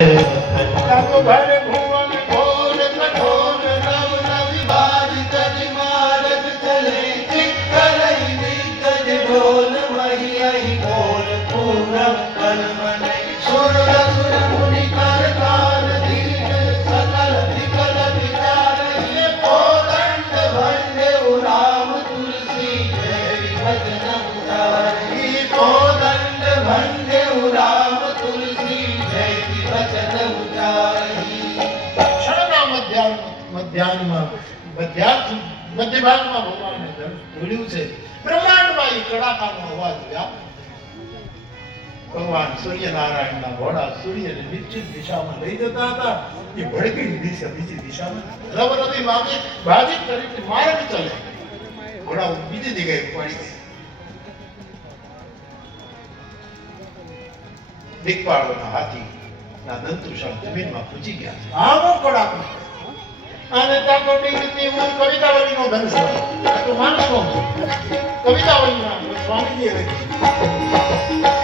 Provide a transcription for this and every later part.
Thank you. મધ્યાર્થ મધ્ય ભાગમાં ભગવાને ધનુષ છે. બ્રહ્માંડમાં એ કડાકાનો અવાજ વ્યાપ ભગવાન સૂર્યનારાયણના ઘોડા સૂર્યને નિશ્ચિત દિશામાં લઈ જતા હતા. એ ભડકીની દિશા બીજી દિશામાં. રવરવી માગે બાજી તરીકે માર્ગ ચલે ઘોડા બીજી જગ્યાએ પડી. દિગ્પાળોના હાથી ના દંતુષણ જમીનમાં પૂજી ગયા આવો કડાકો. અને તાકો ડીગતી હું કવિતાવલીનો ધન છું. તો માનસો કવિતાવલીના સ્વામીજીએ લખી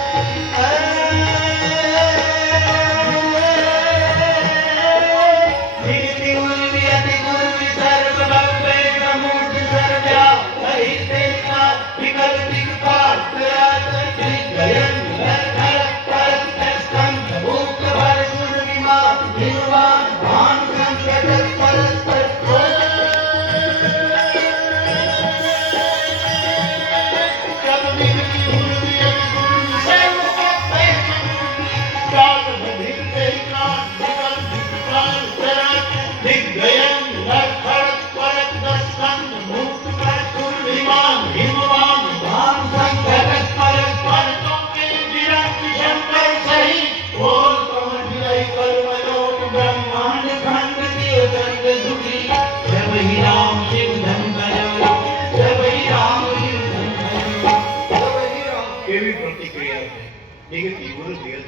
negativo, છે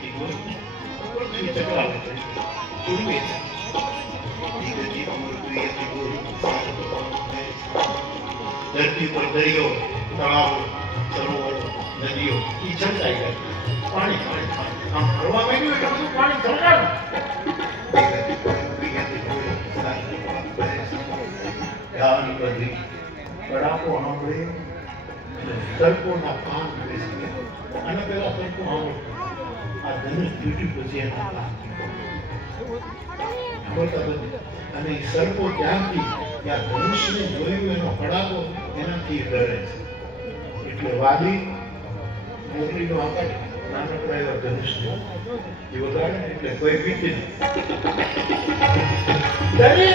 પૂર્વે નિગતિ ગુરુ નિગતિ ગુરુ ધરતી પર દરિયો તળાવ સરોવરો નદીઓ એ છલકાઈ ગયા પાણી પાણી આમ ફરવા માંડ્યું એટલે બધું પાણી છલકાયું ધ્યાન બધી કડાકો સાંભળે સર્પોના કાન બેસી ગયા અને પેલા સર્પો સાંભળતો આ ધનુષ તૂટ્યું પછી એના કાન સાંભળતા બધું અને એ સર્પો ત્યાંથી ત્યાં ધનુષને જોયું એનો કડાકો એનાથી ડરે છે એટલે વાલી મોકલીનો આકાર નાનકડા એવા ધનુષને એ વગાડે ને એટલે કોઈ પીતી નહીં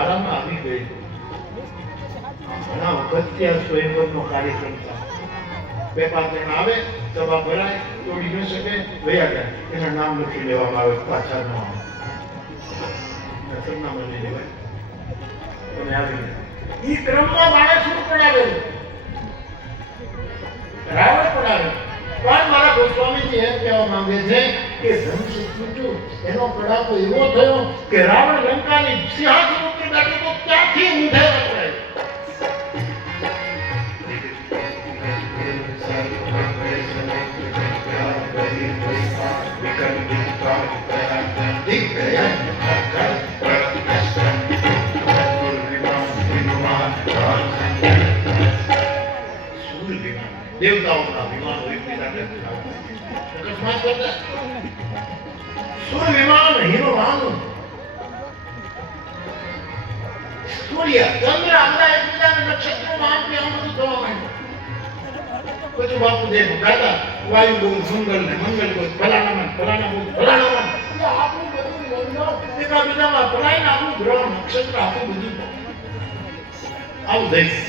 એ તો વારામાં આવી ગઈ ઘણા વખતથી આ સ્વયંવરનો કાર્યક્રમ થાય બે પાંચ જણ આવે સભા ભરાય તોડી ન શકે વયા જાય એના નામ લખી લેવામાં આવે પાછા ન આવે એના સરનામા લઈ લેવાય તમે આવી ગયા ઈ ક્રમમાં માણસ શું પડાવેલું રાવણ પડાવે પણ મારા ગોસ્વામીજી એમ કહેવા માંગે છે કે ધનુષ તૂટ્યું એનો કડાકો એવો થયો કે રાવણ લંકાની સિંહાસન बैठो तो क्या थी ऊंधे पड़े दिख गया देवताओं का विमान अकस्मात करता सूर्य विमान हीरो मानो સૂર્ય ચંદ્ર બધા એકબીજાના નક્ષત્રોમાં આમ કે આમ બધું થવા માંડ્યું બધું બાપુ દે દાદા વાયુ બહુ સુંદર ને મંગલ બહુ ફલાણામાં ફલાણામાં ફલાણામાં આપણું બધું એકા બીજામાં ભરાઈને આપણું ગ્રહ નક્ષત્ર આપણું બધું આવું દઈશ